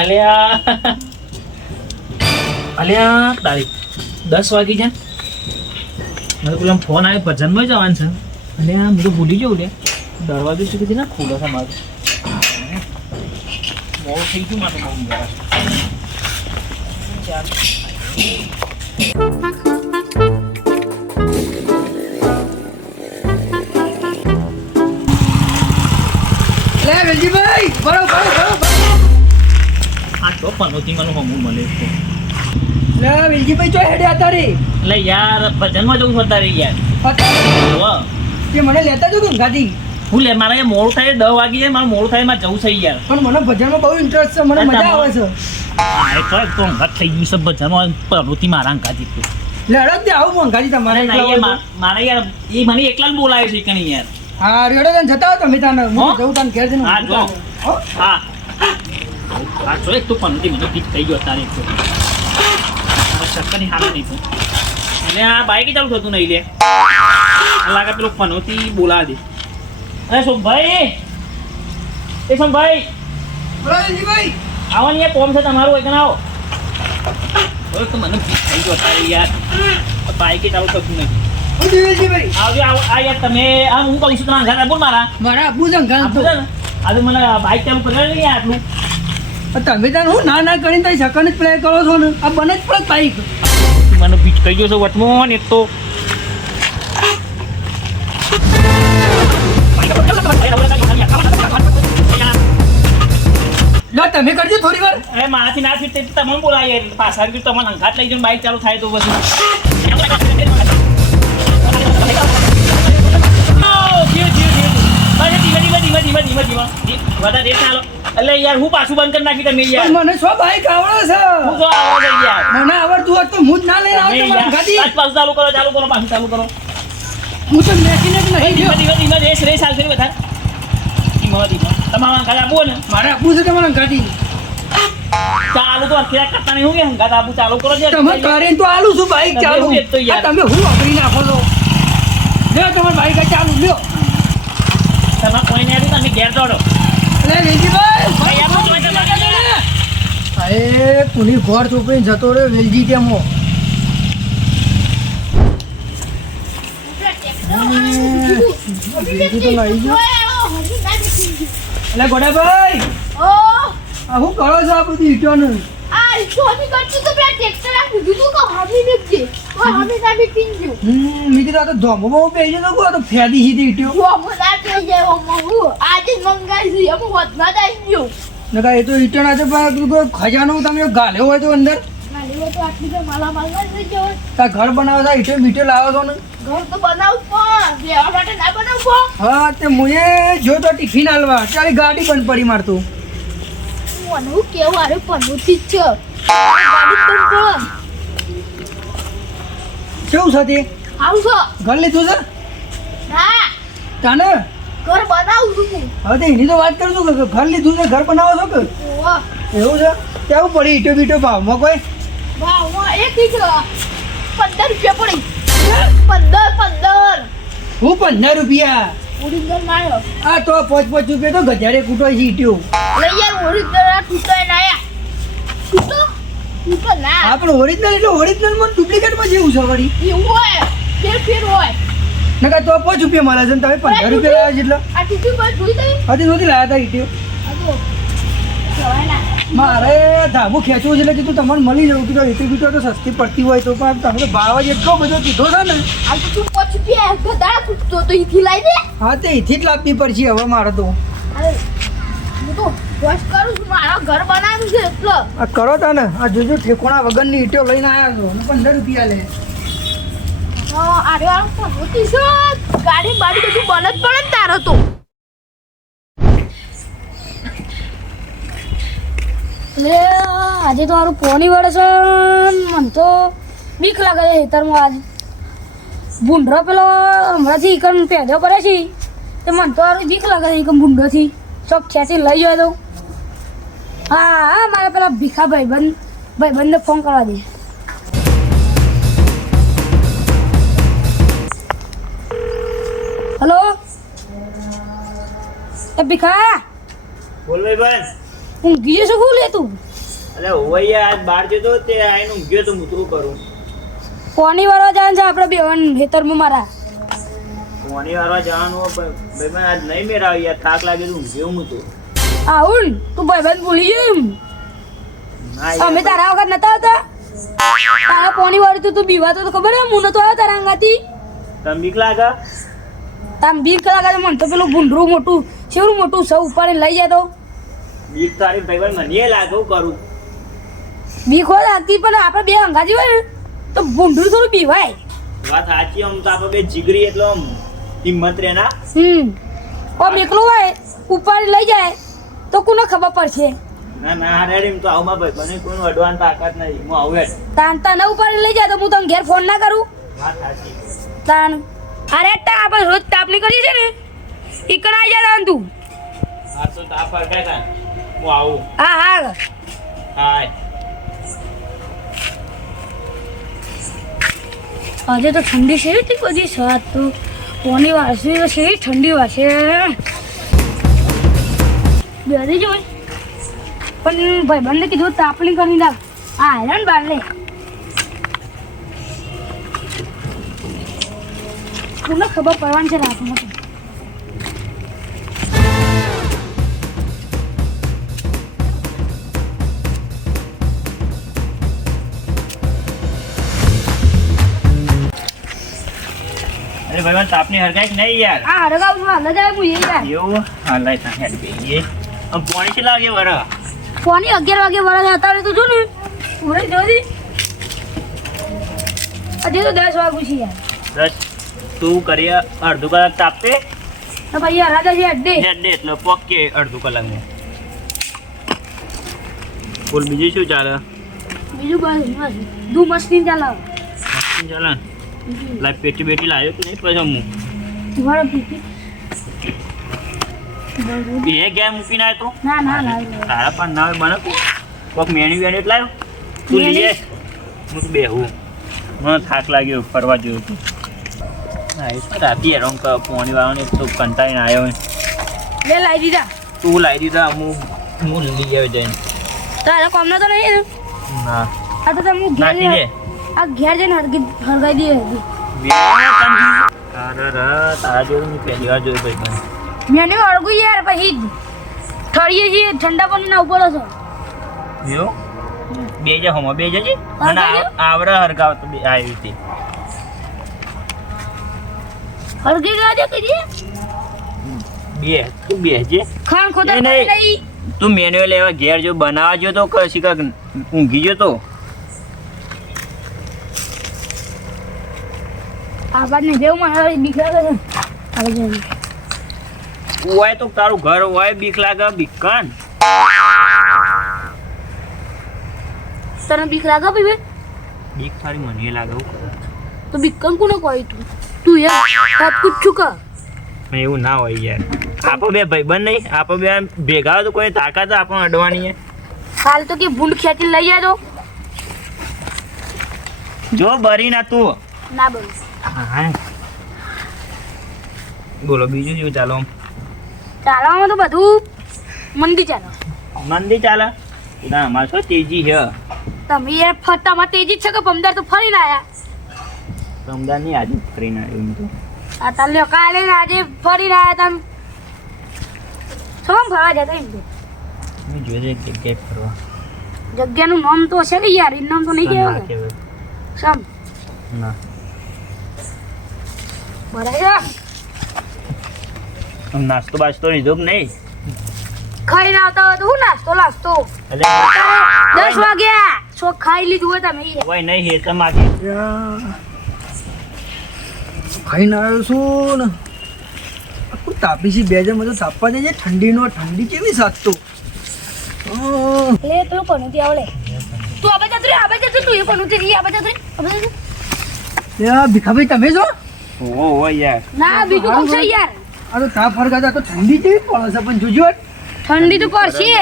અલ્યા. અલ્યા તારીખ દસ વાગી છે. મને પેલા ફોન આવ્યો, ભજનમાં જવાનું છે. અને આ બધું ભૂલી જવું લે દરવાજો કીધું ના ખુલ્લો છે મારું? બહુ થઈ ગયું મારું બહુ ચાલ લે, વેલજીભાઈ બરો બરો બરો તો પનોતી મને હમું મળે છે. લે વેલજીભાઈ ચો હેડે અતારી. એટલે યાર ભજનમાં જવું છે તારે યાર. તે મને લેતા જો ગંગાજી હું લે મારે મોડું થાય દસ વાગી જાય મારે મોડું થાય મારે જવું છે યાર. પણ મને ભજનમાં બહુ ઇન્ટરેસ્ટ છે મને મજા આવે છે. એટલે તો થઈ ગયું છે ભજનમાં પ્રવૃત્તિ મારા અંગાતી તો લેડો દે આવું ગંગાજી તમારે મારે યાર એ મને એકલા જ બોલાવે છે કણી યાર. હા રેડો જતા હો તમે તાને હું? જઉં તાને ઘેર જઈને હા. હો? હા એક તો પનોતી મને ફિટ થઈ ગયો તારે એક ચક્કરની હાલ નહીં તો. અને આ બાઈક ચાલુ થતું નહીં લે. લાગે પેલો પનોતી બોલાવે દે અરે સોમભાઈ! એ સોમભાઈ! બોલો વેલજીભાઈ આવો ને યાર કોમ છે તમારું એક આવો. હવે તો મને ઠીક થઈ ગયો તારે યાર. ચાલુ થતું નહીં આજે મને બાઈક ચાલુ કરે આટલું. તમે તાને હું ના ના કરીને તઈ સકન જ પ્લે કરો છો ને આ બને જ પડે બાઈક મને બીચ કહી ગયો છો વચમાં ને તો તમે કરજો થોડી વાર અરે મારાથી ના ફીટ તમને બોલાય પાછા ગયું તમારે અંગાત લઈ જઈને બાઈક ચાલુ થાય તો પછી ધીમે. ધીમે, ધીમે, ધીમે, ધીમે, ધીમે, ધીમે. વધારે ચાલો ના. એટલે યાર હું પાછું બંધ કરી નાખી તમે યાર. મને શું બાઈક આવડે હું છે તો આવો જ યાર. મને આવડતું હોત તો હું જ ના લઈને તમે આવતો યાર, ગાડી પાછું ચાલુ કરો ચાલુ કરો પાછું ચાલુ કરો. હું તો મેકિનિક નહીં ધીમે ગયો. ધીમે ધીમે રેસ રેસ હાલ કરી બધા ધીમે ધીમે તમારા ગાડી આપો ને? મારે આપવું છે તમારા ગાડી ચાલુ તો અત્યારે કરતા નહીં હું કે હંગાત આપું ચાલુ કરો છે તમે કરીને તો આલુ છું બાઈક ચાલુ. તમે હું વાપરી નાખો છો? લ્યો તમારે બાઈક ચાલુ લ્યો. તમારે કોઈ નહીં આવ્યું તમે ઘેર દોડો. એટલે વેલજીભાઈ ભાઈ, આપણું જોઈ તો લાગે છે. અરે કુની ઘર છોકરીને જતો રહ્યો વેલજી ટેમો વેલજી તો લઈ ગયો એટલે ગોડાભાઈ આ શું કરો છો આ બધી ઈટોનું હમ મેં કીધું આ તો ધોમો પહેરી જતો કોઈ આ તો ફેદી સીધી ઈટ્યો નકા એ તો રિટર્ન આજે પણ ખજાનો તમે ગાલ્યો હોય તો અંદર. તા ઘર બનાવો તા ઈટો બીટો લાવો છો ને. હા તે મુએ જો તો ટિફિન હાલવા ચાલી ગાડી બંધ પડી મારતું કેવું અરે પનોતી જ છે. ગાડી બંધ કેવું છે તે? આવું છો. ઘર લીધું છે? હા. તાને? ઘર બનાવું છું હવે તો એની તો વાત કરું છું કે ઘર લીધું છે ઘર બનાવો છો કે. એવું છે? કેવું પડી ઈટો બીટો ભાવમાં કોઈ? ભાવમાં એક ઈંટ. પંદર રૂપિયા પડી. પંદર પંદર. હું પંદર રૂપિયા? ઓરિજિનલ માર્યો આ તો પાંચ પાંચ રૂપિયા તો ગજારે કૂટો છે ઈટ્યો. લઈ યાર ઓરિજિનલ આ તૂટાય ના તૂટો તૂટો ના. આપણે ઓરિજિનલ એટલે ઓરિજિનલમાં ડુપ્લિકેટમાં જેવું છે વળી. એવું હોય. ફેર ફેર હોય. નકા તો પાંચ રૂપિયા મળે છે તમે પંદર રૂપિયા લાવ્યા દઈ હજી નથી લાવ્યા હતા ના મારે ધાબુ ખેંચવું છે એટલે કીધું તમને મળી જવું કીધું એથી બીટો તો સસ્તી પડતી હોય તો પણ તમે ભાવ જ એટલો બધો કીધો છે ને. આ તો તું પાંચ રૂપિયા? તો ઈથી લાવી દે. હા તે એથી જ લાવવી પડશે હવે મારે તો. કરો તા ને. આ જોજો ઠેકોણા વગરની ઈટો લઈને આવ્યા છો. પંદર રૂપિયા લે. છે? ગાડી બાડી બધું બનત પડે તારો તો. આજે તો મારું પોની વળે છે. મને તો બીક લાગે છે હેતરમાં આજ. ભૂંડરો પેલો હમણાંથી ઈકન પેદો કરે છે. તે મને તો મારું બીક લાગે છે ઈકન ભૂંડોથી. ચોક ખેંચી લઈ જાય તો. હા હા, મારે પેલા ભીખા ભાઈબંધ ભાઈબંધને ફોન કરવા દે. હલો? એ ભીખા? બોલ ભાઈ બસ. ઊંઘી જશે શું લે તું? અલે ઓય આજ બહાર જતો તે આઈને ઊંઘ્યો તો હું કરું. કોની વાળવા જવાનું છે આપણે બેવન ખેતરમાં મારા? કોની વારવા જવાનું ભાઈ? ભાઈ આજ નહીં મેરા યાર થાક લાગે તો ઊંઘ્યો હું તો. આવું તું ભાઈબંધ ભૂલી ગયો અમે તારા વખત નતા આવતા? તારા પોની વાળી તું તું બીવાતો તો ખબર હે હું નતો આવ્યો તારા અંગાથી તમ બીક લાગે? તામ બીક કલાકાર મને તો પેલું ભૂંડરું મોટું શેવડું મોટું સૌ ઉપાડીને લઈ જાય તો. બીક તારી ભાઈ મને લાગે હું કરું. બીક હોય લાગતી પણ આપણે બે અંગાજી હોય ને તો ભૂંડરું થોડું બીવાય. વાત સાચી આમ તો આપણે બે જીગરી એટલે આમ હિંમત રે ના. હમ. ઓમ એકલું હોય ઉપાડી લઈ જાય તો કોને ખબર પડશે? ના ના રેડી તો આવું ભાઈ મને કોઈનું અડવાન તાકાત નહીં. હું આવું તાન તાન તને ઉપાડી લઈ જાય તો હું તમને ઘેર ફોન ના કરું? વાત સાચી. તાન અરે તા આપણે રોજ તાપણી કરી છે ને? ઈકણ આવી જાય તું. હા તો તાપ ફરકાય તા હું આવું. હા હા. હાય. આજે તો ઠંડી છે એટલી બધી સાત તો. કોની વાસી તો છે ઠંડી વાસે. બેરી જોઈ. પણ ભાઈ બંને કીધું તાપણી કરી નાખ. આ હેરાન બાર લે કોને ખબર પડવાની છે રાત તો. અરે ભાઈ તાપની કે નહીં યાર? આ હરગાવ છું હાલ જાય હું એ જાય એવું? હાલાય તા હેડ ગઈ આમ પાણી વર? વાગે વળે હતા તો જો ને ઉરે જોઈ આજે તો દસ વાગું છે યાર. તું કરીએ અડધો કલાક તાપતે ભાઈ રાજા છે એટલે પોકે અડધું કલાકમાં બોલ બીજું શું ચાલે? બીજું બસ દુ મસ્તી ચાલે મસ્તી ચાલે લાઈ પેટી બેટી લાવ્યો કે નહીં પછી હું? તમારો પીટી. એ ગેમ મૂકીને આવ્યો તું? ના ના ના તારા પણ ના બને કોક મેણી વેણી લાવ્યો? તું? લઈએ હું બેહું. મને થાક લાગ્યો ફરવા એ તો રાતે હેરાન કર પોણી વાળાને તો કંટાળીને આવ્યો લે લાવી દીધા. તું લાવી દીધા હું હું લઈ આવ્યો જઈને. તારા કોમનો તો નહીં ને ના. આ તો તમે ઘેર લે આ ઘેર જઈને હરગી હરગાઈ દે અરે તારા જેવું મેં પહેલી વાર જોયું ભાઈ મેં હરગું યાર પછી ઠરીએ છીએ ઠંડા પાણીના ઉપર છો એવું? બે જ હોમાં બે જજે હા, મને બે આવ- આવડે હરગાવ તો આવી રીતે. હરગી ગયા છે કીધી બે તું બે છે ખાણ ખોદા કરી. નહીં તું મેન્યુઅલ એવા ઘેર જો બનાવવા જો તો કશી કાક ઊંઘી જો તો. આ ને જેવું મને હવે બીક લાગે છે. હોય તો તારું ઘર હોય બીક લાગે બીકન. તને બીક લાગે ભાઈ બીક તારી મને લાગે તો બીકન કોને કહી તું? તું યાર કાપ પૂછું કા? એવું ના હોય યાર. આપો બે ભાઈબંધ નહીં આપો બે ભેગા તો કોઈ તાકાત આપણને અડવાની હાલ તો કે ભૂંડ ખેંચી લઈ જાય જો બરી ના તું. ના બોલ હા. બોલો બીજું શું ચાલો ચાલવામાં તો બધું મંદી ચાલો. મંદી ચાલે? ના અમારે શું તેજી છે. તમે યાર ફરતામાં તેજી છે કે પમદાર તો ફરીને આયા? રમદાનની આજે કરીને આવ્યો હું તો. આ તાર કાલે ને આજે ફરીને આવ્યા તમે. શું ફરવા જતા એમ તો મેં જોયું એક જગ્યાએ ફરવા. જગ્યાનું નામ તો છે કે યાર એનું નામ તો નહીં કહેવાય. સમ ના. બરાબર નાસ્તો બાસ્તો લીધો કે નહીં? ખાઈને આવતા હોય તો હું નાસ્તો લાસ્તો એટલે દસ વાગ્યા. છો ખાઈ લીધું હોય તમે નહીં હે તમારે ખાઈને આવ્યો છું ને. આખું તાપી છે બે હજાર તો તાપવા જાય ઠંડીનો ઠંડી કેવી સાચતો એ પેલું પનોતી આવડે. તું આબા જતો રે આબા જતો તું એ પણ આબા જતો રે આબા જતો રે. ભીખાભાઈ તમે છો? ઓ ઓ યાર. ના બીજું કોણ છે યાર? આ તો તાપ ફરકાતા તો ઠંડી કેવી પડે છે પણ જોજો ઠંડી તો પડશે.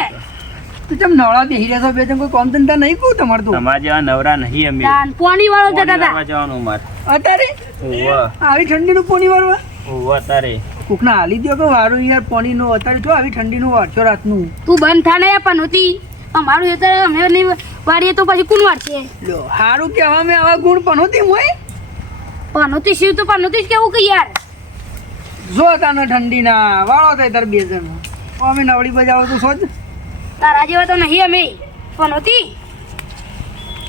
તું ચમ નવડા બેહી રહ્યા છો બે જણ કોઈ કોમ ધંધા નહીં કહું તમારે તો? તમારા જેવા નવરા નહીં અમે. પાણી પોણી વાળો જતા હતા જવાનું મારે અત્યારે આવી ઠંડીનું પોણી વાળવા? ઓવા તારે. કોકના હાલી દો કે વારું યાર પાણીનો અત્યારે જો આવી ઠંડીનું વારસો રાતનું. તું બંધ થા ને પણ હતી અમારું હેતર અમે નહીં વાળીએ તો પછી કોણ વાળશે લો સારું કે મેં આવા ગુણ પણ હોતી મોય પણ હતી શિવ તો પણ જ કેવું કે યાર. જો તાને ઠંડીના વાળો થાય તાર બે જણ અમે નવડી બજાવો તો સોજ તારા જેવા તો નહીં અમે. પનોતી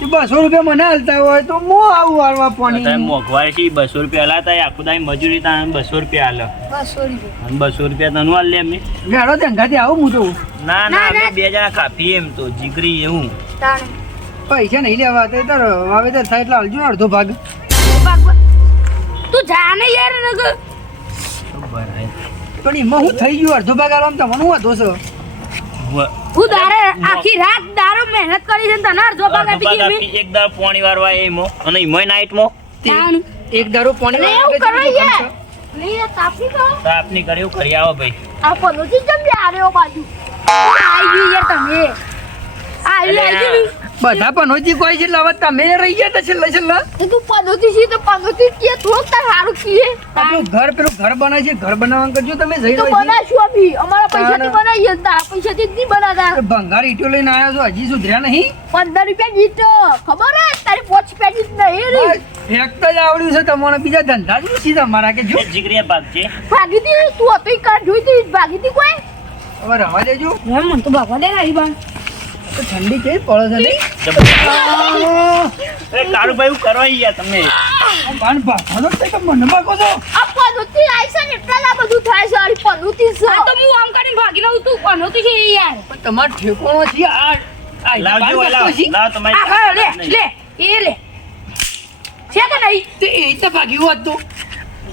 તે બસો રૂપિયા મને હાલતા હોય તો મો આવું વાળવા પાણી મોંઘવારી છે બસો રૂપિયા હાલતા આખું દાઈ મજૂરી તાને બસો રૂપિયા હાલ બસો રૂપિયા. બસો રૂપિયા તને હાલ લે અમે લેડો ધંધાથી આવું હું તો. ના ના અમે બે જણા કાપીએ એમ તો જીગરી એવું. પૈસા નહીં લેવા તો તાર વાવેતર થાય એટલે હાલજો અડધો ભાગ. ભાગ- તું જાને યાર નગર. પણ એમાં હું થઈ ગયું અડધો ભાગ આલવામાં તમને હું હતો છો? હું દારે આખી રાત દારો મહેનત કરી છે ને તને અડધો ભાગ આપી દીધી. એક દારો પોણી વારવા એમો અને એમાંય નાઈટ મો. એક દારો પાણી વારવા એવું કરો યાર નહીં તાપની કરો તાપની આપની કરી એવું કરી આવો ભાઈ. આ પનોજી જમ બે આર્યો બાજુ? આઈ ગયું યાર તમે. આઈ આઈ ગયું બધા પણ હોતી કોઈ છે હવે તમે રહી ગયા તા છેલ્લા છેલ્લા. એ તું પનોતી છે તો પનોતી કે થોડુંક તાર સારું કીએ. આપણું ઘર પેલું ઘર બનાવે છે ઘર બનાવવાનું કરજો તમે જઈ તો રહ્યો બનાવશું અમે. અમારા પૈસાથી. બનાવીએ તા પૈસા પૈસાથી જ નહીં બનાવતા. ભંગાર ઈટો લઈને આવ્યા છો હજી સુધર્યા નહીં? પંદર રૂપિયા ઈટો. ખબર હે? તારી પોચ પેટી જ નહીં રી. ફેંકતા જ આવડ્યું છે તમારે બીજા ધંધા જ નથી તમારા કે જો. જીગરીયા જીગરી ભાગ છે. ભાગી દી તું હતો ઈ કાર જોઈ હતી ભાગી દી કોઈ? હવે રવા દેજો. હે મન તો ભાગવા દે રાઈ હરીબાન તો ઠંડી કેવી પડે છે નહીં એ કાળુભાઈ એવું કરો યાર તમે બાણ ભાગવાનો જ છે કે મને ભાગો છો? આ પનોતી આવી છે ને એટલા બધું થાય છે અરે પનોતી છે. તો હું આમ કરીને ભાગી લઉં તું પનોતી છે એ યાર. પણ તમારો ઠેકોણો છે આ લાવજો લાવ લાવ તમારી હા, લે નહીં. લે એ લે. છે કે નહીં? તે એ રીતે ભાગ્યું હોત તો.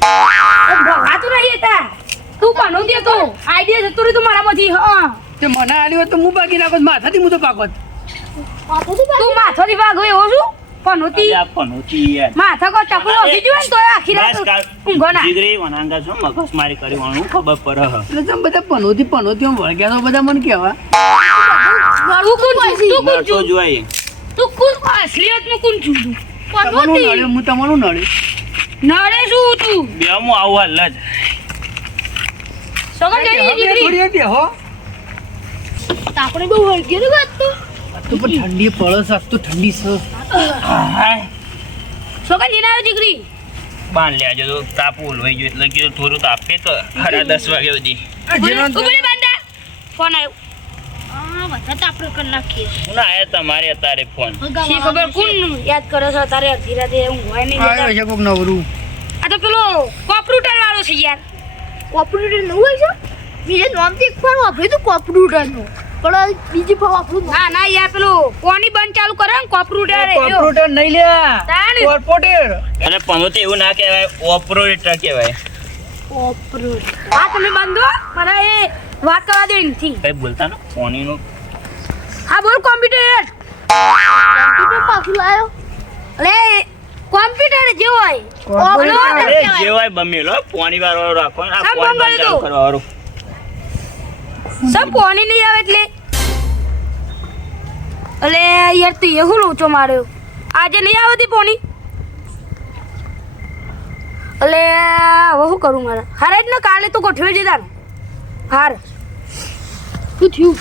ભગાતું નહીં હતા. તું પનોતી હતો. આઈડિયા જતો રહ્યો તું મારામાંથી હા. તે મને આલ્યો તો હું પાકી નાખો માથાથી હું તો તું માથાથી પાકો એવો શું પનોતી? પનોતી માથા કો તો આખી રાત ઊંઘો ના જીગરી વનાંગા છો મગજ મારી કરી વાળું ખબર પડે એટલે તમે બધા પનોતી પનોતીઓ વળગ્યા તો બધા મને કેવા તું કોણ છું તું કોણ છું તું કોણ અસલિયતમાં કોણ છું તમારું હું તમારું નળ્યું નળે શું તું? બે હું આવું હાલ જ. સગન જઈ હવે થોડી વાર બેહો. આપણે બહુ હળગી ને વાત તો. તો પણ ઠંડી પડે છે તો ઠંડી છે. સગન જઈને આવ્યો દીકરી? બાંધ આજે તો તાપ ઓલવાઈ ગયો એટલે કીધું થોડું તાપે તો ખરા દસ વાગે સુધી. ઉભરી બાંધા. ફોન આવ્યો આપણે તમારે અત્યારે ફોન. ખબર કોણ યાદ કરે છે અત્યારે ઊંઘવાય નહીં. છે કોક નવરું. આ તો પેલો કોમ્પ્યુટર વાળો છે યાર. કોમ્પ્યુટર નવું હોય છે? બીજે નામથી એક વાર તો કોમ્પ્યુટરનું પણ બીજી ફવા વાપરું ના ના યાર પેલું કોની બંધ ચાલુ કરે ને? કોમ્પ્યુટર રહ્યો કોમ્પ્યુટર નહીં લે. કોર્પોરેટર અને પનોતી એવું ના કહેવાય. ઓપરેટર કહેવાય. ઓપરેટર આ તમે બંધો? મને એ વાત કરવા દે એનથી. કઈ બોલતા ને? ફોનીનું હા બોલ કોમ્પ્યુટર કોમ્પ્યુટર પાછું લાયો. અલે કોમ્પ્યુટર જે હોય. ઓપરેટર જે જેવાય બમેલો પોણી વાળો રાખો આ પોણી બંધ. કરવા વાળું. સબ કોની નહીં આવે એટલે? અલે યાર તું એ હું લોચો માર્યો? આજે નહીં આવતી પોની અલે હવે શું કરું મારે? હારે જ ને કાલે તું ગોઠવી દીધા હાર. શું થયું?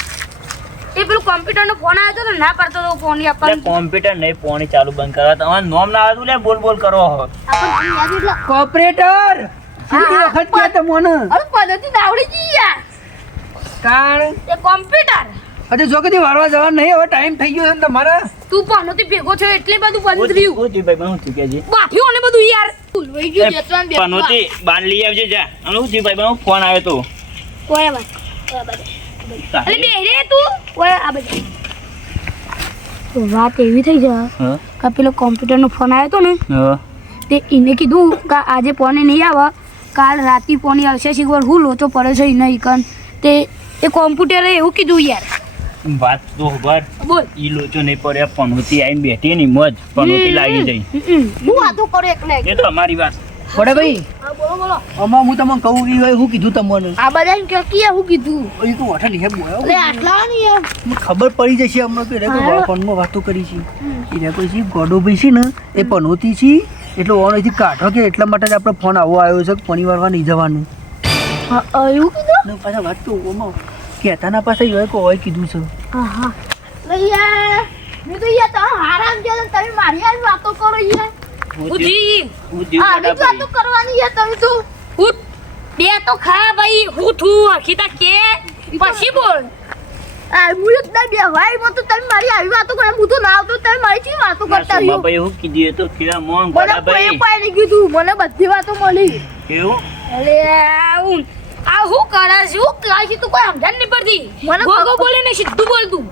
એ પેલું કોમ્પ્યુટરનો ફોન આવ્યો હતો ને ના પડતો તો ફોન આપવાનું કોમ્પ્યુટર નહીં ફોન ચાલુ બંધ કરવા. તમારે નોમ ના આવતું લે બોલ બોલ કરો હો આપણને યાદ એટલે. કોર્પોરેટર કેટલી વખત કે તમને અરે પદ્ધતિ તો આવડી ગઈ યાર. કારણ એ કોમ્પ્યુટર? અરે જો કદી વારવા જવાનું નહીં હવે ટાઈમ થઈ ગયો છે ને તમારે. તું પનોથી ભેગો થયો એટલે બધું બંધ રહ્યું. ઓછી ભાઈ હું શું કે છે? બાફ્યું ને બધું યાર. ભૂલવાઈ ગયું બેસવાનું બેસવાનું. પનોતી બાન લઈ આવજે જા. અને હું ભાઈ હું ફોન આવ્યો તો. કોયા વાત અરે બે રે તું. ઓય આ બધા. વાત એવી થઈ જા હા. કે પેલો કોમ્પ્યુટરનો ફોન આવ્યો તો ને તે એને કીધું કે આજે ફોન નહીં આવે કાલ રાતે ફોન આવશે શીખવાડ. હું લોચો પડે છે નહીં કન તે એ કોમ્પ્યુટરે એવું કીધું યાર. વાત તો ખબર બોલ. ઈ લોચો નહીં પડે પનોતી આઈને બેઠી ની મોજ. પનોતી લાગી જઈ. હું વાતો કરે એકને એ તો અમારી વાત. પડે ભાઈ. હા બોલો હું તમને કહું કે ભાઈ હું કીધું તમને. આ બધા કે કે હું કીધું? એ તો હોટલ હે બોયો અરે આટલા ની યાર ખબર પડી જશે હમણાં કે રેકો હા. ફોનમાં વાતો કરી છે. એ રેકો છે ગોડોભાઈ છે ને એ પનોતી છે એટલે ઓન કાઢો કે એટલા માટે જ આપણો ફોન આવો આવ્યો છે કે પની વારવા નહીં જવાનું. હા, એવું કીધું? ને પાછા વાત તો ઓમાં. કહેતાના પાસે હોય કે હોય કીધું છે. હા હા એટલે મેં તો યાર તમે હારામ તમે મારી યાર વાતો કરો યાર. વાતો કરવાની યાર તમે તો. ઉઠ. બે તો ખા ભાઈ. હું થું હરખીતા કે. પછી બોલ. આ હું ના બે ભાઈ માં તો તમે મારી આવી વાતો કરે. હું તો ના આવતો તમે મારી ચી વાતો કરતા રહ્યો? હું કીધું તો કીધા મોન મને કોઈ કોઈ કીધું. મને બધી વાતો મળી. કેવું આવું. આ હું કરે છે? હું છે તું કોઈ સમજણ નહીં પડતી. મને ગોગો બોલે ને સીધું બોલ તું.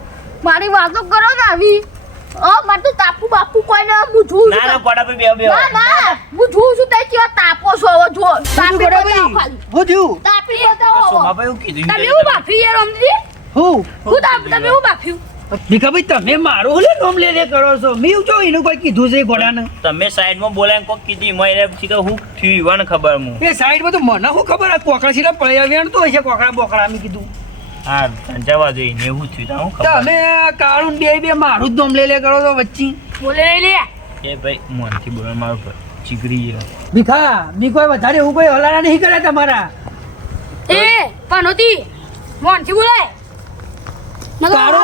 મારી વાતો કરો ને આવી. ઓ માર તો તાપુ બાપુ કોઈ ના હું જોઉં ના ના છું ગોડાભાઈ બે બે ના ના હું જોઉં છું તે કેવા તાપો છો હવે જો તાપી બતાવો ખાલી. હું જોઉં. તાપી બતાવો હવે. સોમાભાઈ હું કીધું તમે હું બાફી યાર અમજી? હું? હું તાપ તમે હું બાફ્યું? ભીખાભાઈ તમે મારું લે નોમ લે લે કરો છો. મેં જો એનું કોઈ કીધું છે ઘોડાને તમે સાઈડમાં બોલાય કોક કીધી મેં એને પૂછી કે હું થયું ઈવન ખબર હું એ સાઈડમાં તો મને શું ખબર આ કોકડા સીધા પડી આવ્યા તો હશે કોકડા બોકડા મેં કીધું. હા જવા જોઈએ ને એવું થયું તા હું ખબર. તમે કાળું બે બે મારું જ નોમ લે લે કરો છો વચ્ચે. બોલે લે. એ ભાઈ મોનથી બોલે મારું પર ચીકરી છે. ભીખા મી કોઈ વધારે હું કોઈ હલારા નહીં કરે તમારા. એ પનોતી મોનથી બોલાય. નકર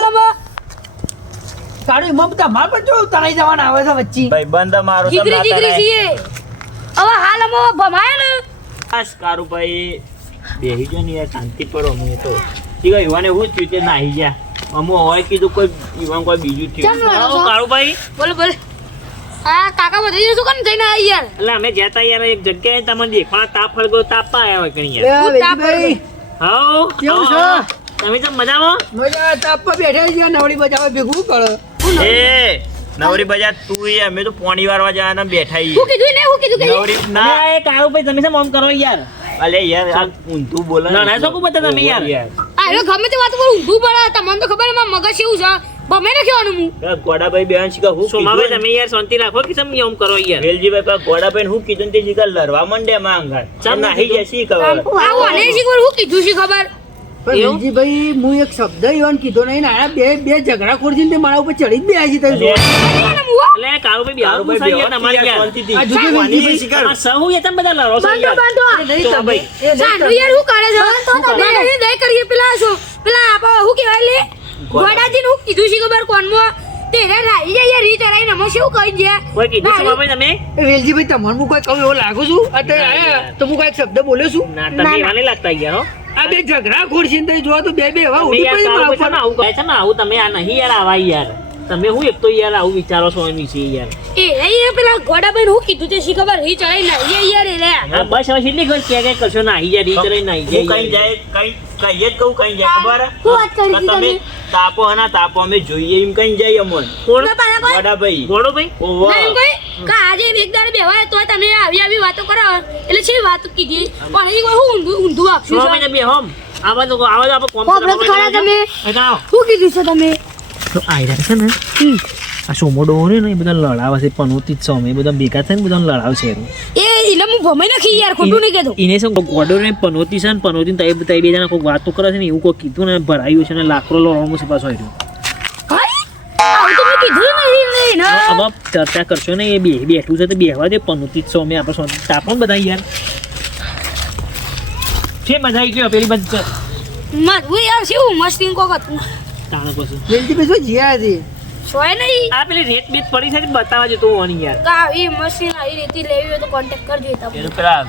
તારો? મમતા માર પર જો તણાઈ જવાના આવે છે વચ્ચે. ભાઈ બંધ મારો જીગરી જીગરી જીએ. હવે હાલ અમે ભમાય ને. બસ કારુભાઈ બેહી જો ને યાર શાંતિ પડો મે તો. ઠીક છે યુવાને હું થયું તે નાહી ગયા. અમુ હોય કીધું કોઈ યુવાન કોઈ બીજું થયું. કેમ લડો ભાઈ. બોલ બોલે. આ કાકા બધી જશું કોણ જઈને આવી યાર? એટલે અમે જતા યાર એક જગ્યાએ તમને દેખવાના તાપ ફળગો તાપ આવ્યા હોય કણી યાર. વેજીભાઈ, હાઉ કેવું છે? તમે તો મજામાં? મજા તાપ પર બેઠા છે નવડી બજાવે ભેગું કરો. એ નવરી બજાર તું એ અમે તો પોણી વારવા જવાના બેઠા છીએ. હું કીધું ને હું કીધું કે નવરી ના. એ કારુભાઈ તમે શું આમ કરો યાર? અલે યાર આ ઊંધું બોલે ના ના શું બતા તમે યાર? આ હવે ગમે તે વાત કરું ઊંધું પડે તમને તો ખબરમાં મગજ એવું છે? ભમે નાખ્યું હું. ગોડાભાઈ બેન શીખા હું સોમાભાઈ તમે યાર શાંતિ રાખો કે તમે આમ કરો યાર? વેલજીભાઈ પા ગોડાભાઈ હું કીધું ને તે શીખા લડવા માંડે માંગા અંગાર ચમ નાહી જશી શી ખબર? આ વાને શીખબર હું કીધું છે ખબર? એવું? હું એક શબ્દ ઈવન કીધો નહીં ને બે બે ઝઘડા ખોરજી ને તે મારા ઉપર ચડી જ બે આજી તમે અલે, જોવા. અલે બિહાર પૂછા યાર તમારી યાર આ જુદી વેજીભાઈ શીખર. આ સહુ યાર તમે બધા લડો છો યાર બાંધો. નહીં તો ભાઈ. યાર હું કરે છે મને એ દઈ કરીએ પેલા શું? પેલા આપો હું કહેવાય લે? ગોડાજીને નું કીધું છે ખબર કોનમાં તેરે રાઈ જાય રીત રાઈ નમો શું કહી દે કોઈ કીધું સોમાભાઈ તમે? એ વેલજીભાઈ તમારે હું કોઈ કહું એવો લાગુ છું? અત્યારે તો હું કોઈ શબ્દ બોલ્યો છું? ના તમે એવા લાગતા યાર હો. આ બે ઝઘડા ખોરજી ને જો તો બે બે એવા ઉડી પડી મારા ઉપર. આવું કહે છે ને આવું તમે આ નહીં યાર આવા યાર. તમે હું એક તો યાર આવું વિચારો છો એની છે યાર. એ એ પેલા ગોડાભાઈ હું કીધું છે શી ખબર? રીત ચડાઈ ના યાર એ બસ હવે કેટલી ઘર કે કે કશો ના જાય રીત રહી નાહી જાય કઈ જાય કઈ કઈ જ કહું કઈ જાય ખબર? તમે? તાપો હના તાપો અમે જોઈએ એમ કઈ જાય અમોન. કોઈ? ભાઈ. કોઈ? કે આજે એક દાડે બેવાય તો તમે આવી આવી વાતો કરો. એટલે છે વાત કીધી? પણ એ કોઈ હું ઊંધું ઊંધું આપશું છે. મહિને બે હમ આવા તો આવા તો આપણે કોમ્પ્યુટર ખરા તમે? શું કીધું છે તમે? તો આયરા છે ને? આ સોમોડો ને એ બધા લડાવે છે પનોતી જ સોમે બધા ભેગા થઈને બધા લડાવશે છે એ હું ભમાઈ નાખી યાર ખોટું નહીં કહેતો. એને શું ગોડો ને પનોતી છે ને પનોતી તઈ તઈ બે જણા કોઈ વાતો કરે છે ને એવું કોઈ કીધું ને ભરાયું છે ને લાકડો લોવાનું છે પાછો આવ્યો કીધું હવે ચર્ચા કરશો ને એ બે બેઠું છે તો બેહવા દે પનોતી જ સૌ અમે આપણે શાંતિ તાપો ને બધા યાર. છે મજા આવી ગયો પેલી બધ મજબૂરી યાર શું મસ્તી કોક હતું. તાણે પછી. વેલજીભાઈ પછી જીયા છે સોય નહીં. આ પેલી રેત બેત પડી છે ને જો તું હોવાની યાર. કા એ મશીન આવી રેતી લેવી હોય તો કોન્ટેક્ટ કરજો તમે એ પેલા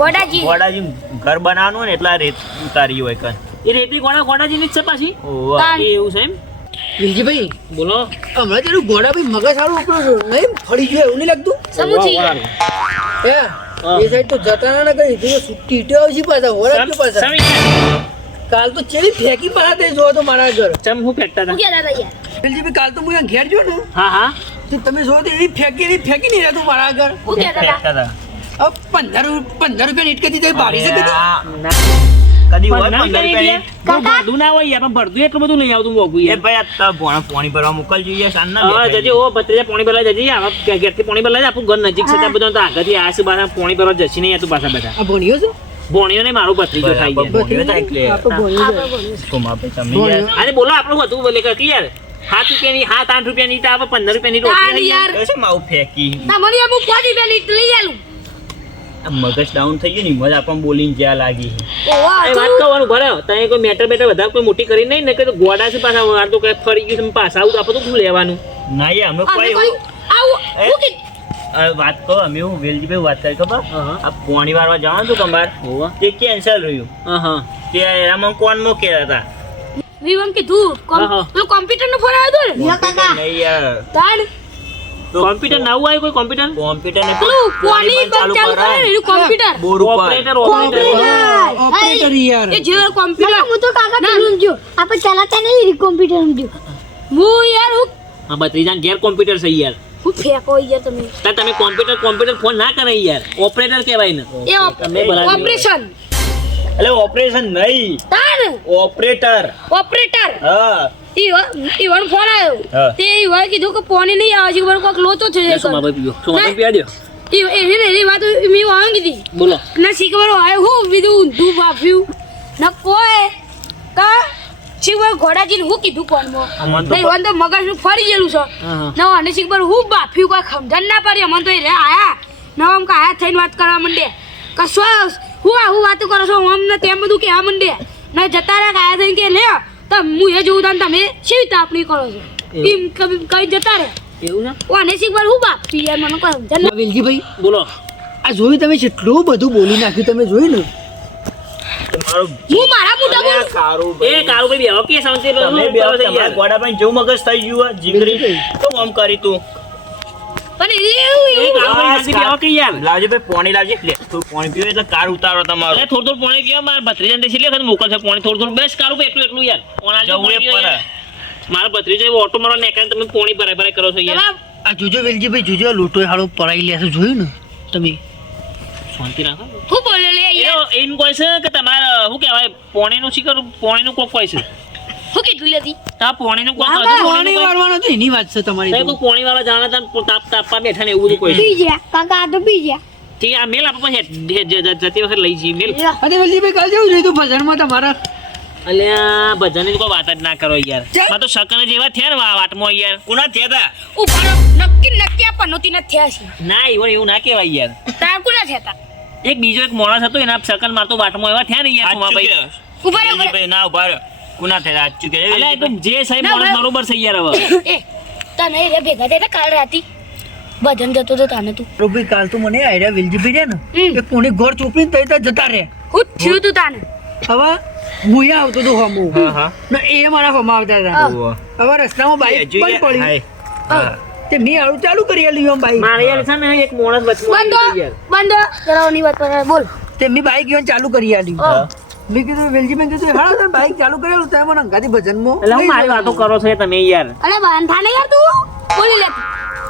ગોડાજી. ગોડાજી ઘર બનાવવાનું હોય ને એટલા રેત ઉતારી હોય કઈ એ રેતી ગોળા ગોળાજીની જ છે પાછી? એ એવું છે એમ? વેલજીભાઈ બોલો. હમણાં તેનું ગોડાભાઈ મગજ સારું ઉપર નહીં ફળી ગયું એવું નહીં લાગતું? સમજી. હે એ સાઈડ તો જતા ના કઈ તું સુટ્ટી ઈટો આવશે પાછા વળાજો પાછા. કાલ તો ચેલી ફેંકી પાડા દે જો તો મારા ઘર. ચમ હું ફેંકતા હતા? હતા કાલ તો હું ઘેર જો ને. હા હા. તો તમે જો તે એવી ફેંકી એવી ફેંકી નહીં રહેતું મારા ઘર હું કહેતા હતા? પંદર પંદર રૂપિયા ઇટકેથી જઈ ભારી છે કદી હોય પંદર રૂપિયા? રૂપિયાની? ભરતું ના હોય પણ ભરતું એટલું બધું નહીં આવતું મોગું એ યાર ભાઈ આ ભોણા પોણી ભરવા મોકલજો યાર સાંજ ના હા જજે ઓ ભત્રીજા પોણી ભરવા જજે ઘે- ઘેરથી પોણી ભરવા જાય આપણું ઘર નજીક છે ત્યાં બધા તો આગળથી આ શું બારા પોણી ભરવા જશે નહીં તું પાછા બધા. આ ભણ્યો છું? ભોણીઓ ને મારું ભત્રીજો થાય એટલે. તો તમે યાર? અરે બોલો આપણું હતું બોલે કે યાર સાત રૂપિયાની સાત આઠ રૂપિયાની તો આવે પંદર રૂપિયાની રોટલી યાર. શું આવું ફેંકી? તમારી અમુક પોડી બેલી લઈ આલું. આ મગજ ડાઉન થઈ ગયું ને મજા પણ બોલીને જ્યાં લાગી વાત કરવાનું ભલે. તમે કોઈ મેટર બેટર વધારે કોઈ મોટી કરી નહીં ને કે ગોડા છે પાછા વાર તો કઈ ફરી ગયું તમે પાછા આવું તો આપણે તો શું લેવાનું? ના યાર અમે કોઈ આવું વાત કહો અમે હું વેલજીભાઈ વાત કરી ખબર? હા. આ પોણી વારવા જવાનું હતું તમારે તે કેન્સલ રહ્યું હા હા. તે એમાં કોણ મોકેલા હતા? વિવમ કીધું. પેલો કોમ્પ્યુટર નો ફોન આવ્યો હતો ને? નહીં યાર. તાણ. કોમ્પ્યુટર નવું આવ્યું કોઈ કોમ્પ્યુટર કોમ્પ્યુટર ને પેલું પણ ચાલુ કરે એનું કોમ્પ્યુટર બોર ઉપર. ઓપરેટર ઓપરેટર ઓપરેટર યાર. એ જે કોમ્પ્યુટર હું તો કાકા પેલું જો આપણે ચલાતા નહીં કોમ્પ્યુટર જો હું યાર હું હા ભત્રીજાને ઘેર કોમ્પ્યુટર છે યાર. હું ફેંકો યાર તમે. તમે કોમ્પ્યુટર કોમ્પ્યુટર ફોન ના કરે યાર. ઓપરેટર કહેવાય ને એ બરાબર. ઓપરેશન એટલે ઓપરેશન નહીં. તાર? ઓપરેટર ઓપરેટર હા. ઈવન ફોન આવ્યો. તે કીધું કે પોની નહીં આવે છે ખબર કોક લોચો છે. ઈ- વાત મેં વાંગ બોલો. ના શીખબર હોય હું બીજું ઊંધું બાફ્યું ના કોઈ કા ઘોડાજીને હું કીધું તો નહીં વન તો મગજનું ફરી ગયેલું છે. ના અને શીખબર હું બાફ્યું કોઈ સમજણ ના પડી. અમને તો એ રે આયા. નવા આમ આયા થઈને વાત કરવા માંડે કશો હું આવું વાતો કરો છો અમને તેમ બધું કહેવા માંડે. ને જતા રહ્યા ગયા થઈને કે લે તો હું એ જોઉં તાન તમે શી તાપણી કરો છો? એમ કઈ કઈ જતા રહે એવું ને ઓને શીખબર હું બાપ? યાર મને કહો સમજણ ના વેલજીભાઈ બોલો. આ જોયું તમે કેટલું બધું બોલી નાખ્યું તમે જોયું ને? હું મારા આ બોલું? કારું એ કાળુભાઈ બેહો કે શાંતિ તમે બે તમારા. ગોડાભાઈ જેવું મગજ થઈ ગયું જીગરી. તો આમ કરી તું? પણ એ એવું એ એવું. કાળુભાઈ શાંતિ બેહો કે યાર. લાવજે ભાઈ પાણી લાવજે. લે તું પાણી પીવે એટલે કાર ઉતારો તમારો. થોડું થોડું પાણી પીવા મારા ભત્રીજાને દેશી લે મોકલશે પાણી થોડું થોડું. બેસ કાળું એટલું એટલું યાર. પાણી. મારા ભત્રીજો ઓટો મારવા નીકળે તમે પાણી ભરાય ભરાય કરો છો યાર. આ જોજો વેલજીભાઈ જોજો લોટો હાળો લેશે જોયું ને? તમે. શાંતિ રાખો. હું બોલ્યો લે યાર. એમ કહે છે કે તમારે શું કહેવાય પાણીનું શિખર પાણીનું કોક હોય છે. હું કીધું લેતી? આ પાણીનું નું કોણ પાણી પાણીનું તો એની વાત છે તમારી સાહેબ, તો. પાણી વાળા જાણે તાન તાપ તાપા બેઠા ને એવું કોઈ પી ગયા કાકા આ તો પી ગયા ઠીક આ મેલ આપણે પછી. જતી વખત લઈ જઈએ મેલ. અરે વેલજીભાઈ કાલ જેવું જોયું તું ભજનમાં તમારા. અલ્યા ભજનની તો કોઈ વાત જ ના કરો યાર. મા તો શકન જેવા થયા ને વા- વાતમાં યાર. કોના થયા તા? ઉપાડો. નક્કી નક્કી આ પનોતી ના થયા છે. ના એવું એવું ના કહેવાય યાર. તા કોના થયા તા? એક બીજો એક માણસ હતો એના શકન મારતો વાટમાં એવા થયા ને યાર સાચું સોમાભાઈ. ઊભા ઊભા ના ઊભા. કુના થયા સાચું કે અલ્યા એ જે સાહેબ માણસ બરોબર છે યાર હવે. એ તને રે ભેગા થયા કાલ રાતી ભજન જતો તો તાને તું. ભાઈ કાલ તું મને આઈડિયા વિલજી રહ્યા ને. એ કોને ઘર ચોપડીને તઈ તા જતા રે હું થયું તું તાને. હવે ભૂયા આવતો હતો હમો. હા હા. ને એ મારા હમા આવતા હતા. હવે રસ્તામાં બાઈક હાય. પડી. હા. તે મેં આવું ચાલુ કરી આલ્યું આમ બાઈક. મારે યાર છે ને એક માણસ વચમાં બંધો આવી ગયો યાર. બંધો. કરાવવાની વાત પર બોલ. તે મેં બાઈક યોન ચાલુ કરી આલ્યું હા. મેં કીધું વેલજીભાઈ કીધું હાલો તમે બાઈક ચાલુ કરી આલું તમે મને અંગાથી ભજનમાં એટલે હું મારી વાતો કરો છો તમે યાર. અરે બાંધા ને યાર તું. બોલી લે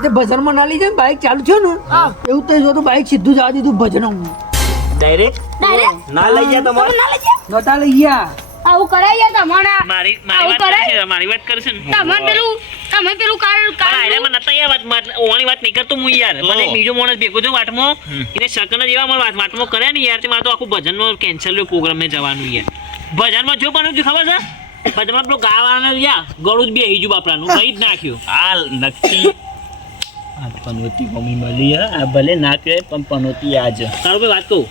તે. ભજનમાં ના લઈ જાય ને બાઈક ચાલુ છે ને એવું તો જો તો બાઈક સીધું જવા દીધું ભજન ડાયરેક્ટ ડાયરેક્ટ ના લઈ ગયા તમારે? ના લેજે નતા લઈ ગયા. આવું કરાય યાર તમારા. મારી મારી વાત કરે? કરે મારી વાત કરશે ને? તમે પેલું તમે પેલું કાલ કાળ કાલ આયરા માં નતા યાર વાત ઓવાની વાત નહીં કરતો હું યાર. મને બીજો માણસ ભેગો થયો વાટમાં. એને શકન જ એવા મને વાત વાટમાં કર્યા ને યાર તે મારે તો આખું ભજનનો કેન્સલ પ્રોગ્રામ જવાનું યાર. ભજનમાં જો પણ ખબર છે? ભજનમાં પેલો ગાવાના યા ગળું જ બે હિજુ બાપરાનું કઈ જ નાખ્યું. હાલ નક્કી. આ પનોતી મમ્મી મળી હે. આ ભલે ના કહે પણ પનોતી આજ. તારું ભાઈ વાત કહું?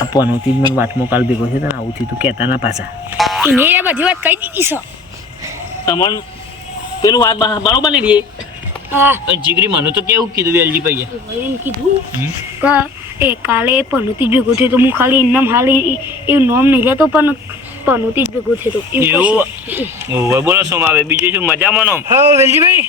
આ પનોતી મને વાતમાં કાલ ભેગો છે તને આવું થયું તું કહેતા ના પાછા. એને એ બધી વાત કહી દીધી છે. તમને પેલું વાત બરોબર ને રે હા. જીગરી મને તો કેવું કીધું વેલજી ભાઈએ? એમ કીધું? કે એ કાલે પનુતી જ ભેગો થયો તો હું ખાલી એમ હાલી એ નામ નહીં લેતો પણ પનુતી જ ભેગો થયો એવું. બોલો શું આવે બીજું શું? મજામાં નો હા વેલજીભાઈ.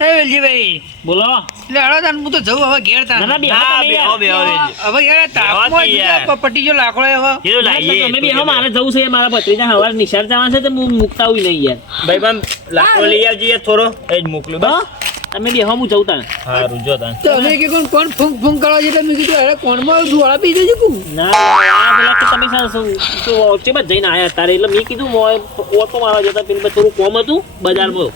હે વેલજીભાઈ બોલો. એટલે હાલો તાન હું તો જઉં હવે ઘેર તાન. ના બેહો બેહો. હવે યાર આ તાપમાં જ પટ્ટી જો લાકડો હવે એ લાઈએ તમે બેહો મારે જવું છે મારા ભત્રીજા હવાર નિશાળ જવાનું છે તો હું મુકતા હોય નહીં યાર. ભાઈ પણ લાકડો લઈ આવજે થોડો. એ જ મોકલ્યું બસ. બસ તમે બેહો હું જઉં તાણ. હા રૂજો તાન તમે કે કોણ કોણ ફૂંક ફૂંક કરવા છે મેં કીધું અરે કોણમાં ધોળા પી જજો કુ ના આ પેલા કે તમે સા- શું- તો ઓચે બસ જઈને આયા તારે. એટલે મેં કીધું મોય ઓટો મારવા જતા પેલું થોડું કોમ હતું બજારમાં.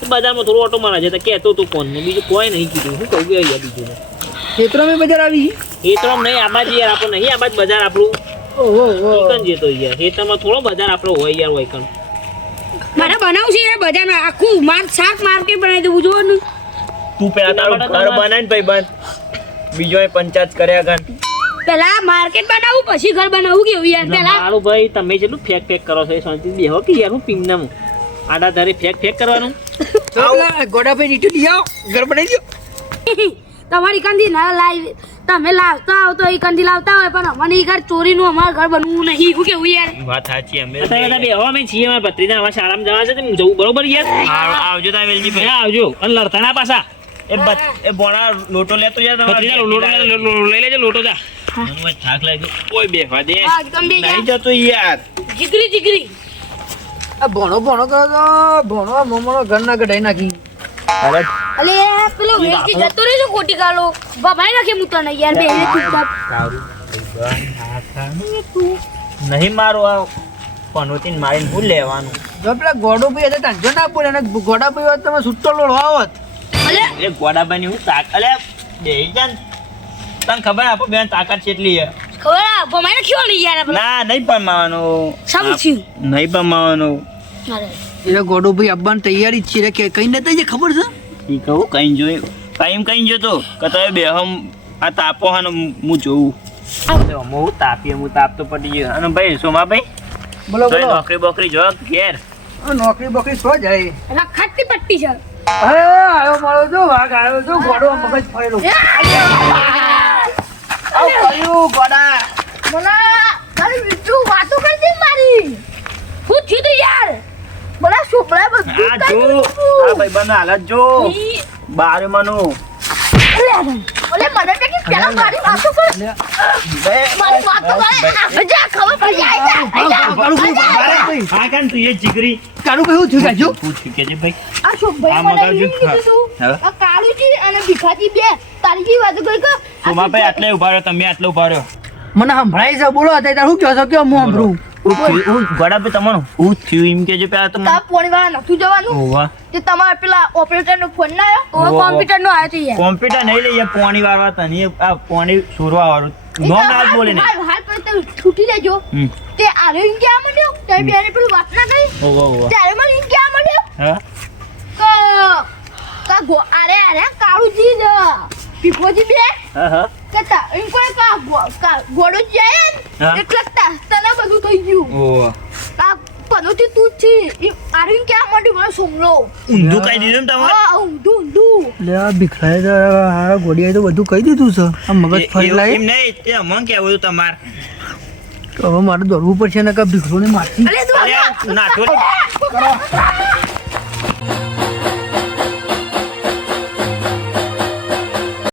તો બજારમાં થોડું ઓટો મારવા જતા. કહેતો હતું કોણ બીજું કોઈ નહીં કીધું. હું કહું કે યાર બીજું ખેતરોમાં બજાર આવી ખેતરો નહીં આમાં નહીં આબાજ યાર આપણે નહીં. આબાજ બજાર આપણું. ઓહો ઓહો. જેતો યાર. ખેતરમાં થોડો બજાર આપણો હોય યાર હોય કણ. મારે બનાવું છે બધાને આખું માર શાક માર્કેટ બનાવી દેવું જોવાનું. તું પેલા તારું ઘર માટે બનાય ને ભાઈબંધ બીજો એ પંચાયત કર્યા ગણ પેલા માર્કેટ બનાવું પછી ઘર બનાવવું કેવું યાર. પેલા મારું ભાઈ તમે જેટલું ફેક ફેક કરો છો એ શાંતિ બેહો કે યાર હું પીંગનામ આડા ધારે ફેક ફેક કરવાનું. ગોડાભાઈ નીચે લઈ આવો ઘર બનાવી દો. તમારી કંદી ના લાવી. તમે લાવતા હો તો એ કંદી લાવતા હોય પણ અમને એ ઘર ચોરીનું અમારું ઘર બનવું નહીં. શું કેવું યાર? વાત સાચી અમે અત્યારે બધા બેહો અમે છીએ અમારા ભત્રીજા અમારા શાળામાં જવા છે હું જવું બરોબર યાર? આવ- આવજો તા વેલજી ભાઈ. આવજો. અને લડતાના પાછા. એ બત એ બોણા લોટો લેતો યાર ભત્રીજા લોટો લઈ લેજો લોટો જા. થાક લાગ્યો. કોઈ બેહવા દે. એકદમ બે નહીં જતો યાર. જીગરી જીગરી. આ ભણો ભણો કરો તો ભણો મમણો ઘર ના કઢાઈ નાખી. અરે. અલે પેલો વેચી જતો રહેજો ખોટી ગાલો. બબાઈ નાખે હું તને યાર બે ચૂપચાપ તારું ભાઈબંધ નહીં મારો આ પનોતીને મારીને હું લેવાનું? જો પેલા ગોડોભાઈ હતા ટેન્શન ના બોલે અને ગોડાભાઈ હોત તમે સુટ્ટો લોડો આવત અલે. એ ગોડાબાની હું તાક અલે બે જાન તને ખબર આપો બેન તાકાત કેટલી છે? ખબર આ બબાઈ નાખ્યો ને યાર પેલો ના નહીં પમાવાનું સારું થયું. નહીં પમાવાનું મારે એટલે ગોડોભાઈ આવવાની તૈયારી જ છે એટલે કે કઈ નતા જે ખબર છે? એ કહું કઈ જોયું કઈ કઈ જોતો કે તમે બેહમ આ તાપો હાનો હું જોઉં. હું તાપીએ હું તાપ તો પડી ગયો. અને ભાઈ સોમાભાઈ? બોલો બોલો. નોકરી બોકરી જો ઘેર? નોકરી બોકરી સો જાય. રખાતી પટ્ટી છે. અરે આવ્યો મારો જો વાઘ આવ્યો જો ગોડો મગજ ફરેલો આવ કર્યું ગોડા. મને તારી બીજું વાતો કરતી મારી. હું થયું તું યાર મને છોકરા બધું આ જો આ ભાઈ બંધ હાલત જો. બારે મનું ઓલે મને કે પેલા મારી વાત કર. મારી વાતો કરે. આ જા ખબર પડી આઈ જા જા. કાળુભાઈ કાળુભાઈ હા કાન તું એ જીગરી કાળુભાઈ છું થયું કાજુ પૂછ કે છે ભાઈ? આ શોભાઈ ભાઈ મને કીધું તું. હા. આ કાળુજી અને ભીખાજી બે. તારી કી વાત કરી કે સોમાભાઈ આટલે ઊભા રહ્યો તમે આટલે ઊભા રહ્યો. મને સંભળાય છે બોલો અત્યારે હું કહો છો? કે હું સાંભળું. તમારું હું થયું એમ કેજો તમે તા પોણી વાળા નતું જવાનું? ઓવા તે તમારા પેલા ઓપરેટર નો ફોન ના આવ્યો કોમ્પ્યુટર નો આવ્યો તો કોમ્પ્યુટર નહીં લઈએ પોણી વાળવા તને આ પોણી સુરવા વાળું નો ના બોલે ને. હાલ પર તમે છૂટી લેજો. તે આરે ઇન તે બેને પેલું વાત ના કરી? ઓવા ઓવા ત્યારે મને ઇન હા? કે કા ગો આરે આરે કાળુજી પીપોજી બે. હા હા? કતા ઇન કોઈ કા કા ગોડો જાય. ને એટલે તા તને બધું થઈ ગયું. ઓવા કા પનોતી તું જ છે. ઈ આરે ઇન ક્યાં મળ્યું મને સોમલો ઊંધું કઈ દીધું ને તમારે હા ઊંધું ઊંધું. એટલે આ ભીખરાએ તો હારા ગોડિયાએ તો બધું કહી દીધું છે. આ મગજ ફરી લાય એમ નહીં તે અમને કેવું તમારે? તો હવે મારે દોડવું પડશે ને કે ભીખરોને મારતી અરે તું નાઠો